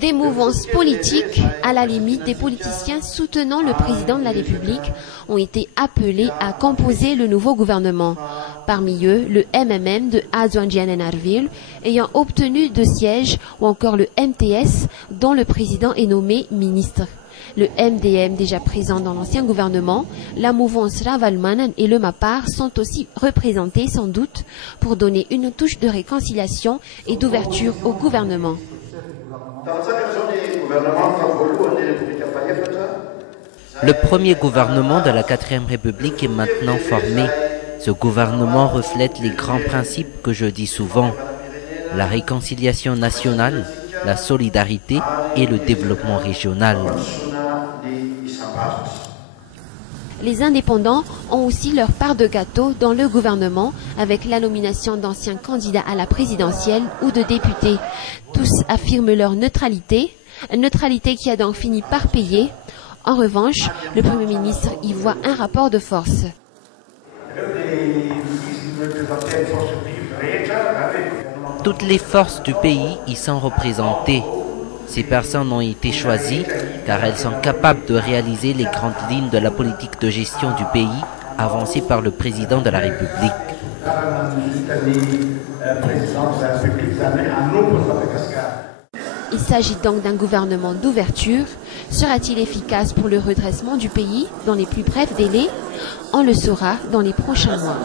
Des mouvances politiques, à la limite des politiciens soutenant le président de la République, ont été appelés à composer le nouveau gouvernement. Parmi eux, le MMM de Adjoangian-Narville, ayant obtenu 2 sièges, ou encore le MTS, dont le président est nommé ministre. Le MDM, déjà présent dans l'ancien gouvernement, la mouvance Ravalmanan et le MAPAR sont aussi représentés sans doute pour donner une touche de réconciliation et d'ouverture au gouvernement. Le premier gouvernement de la 4e République est maintenant formé. Ce gouvernement reflète les grands principes que je dis souvent: la réconciliation nationale, la solidarité et le développement régional. Les indépendants ont aussi leur part de gâteau dans le gouvernement avec la nomination d'anciens candidats à la présidentielle ou de députés. Tous affirment leur neutralité, une neutralité qui a donc fini par payer. En revanche, le Premier ministre y voit un rapport de force. Toutes les forces du pays y sont représentées. Ces personnes ont été choisies car elles sont capables de réaliser les grandes lignes de la politique de gestion du pays avancée par le président de la République. Il s'agit donc d'un gouvernement d'ouverture. Sera-t-il efficace pour le redressement du pays dans les plus brefs délais? On le saura dans les prochains mois.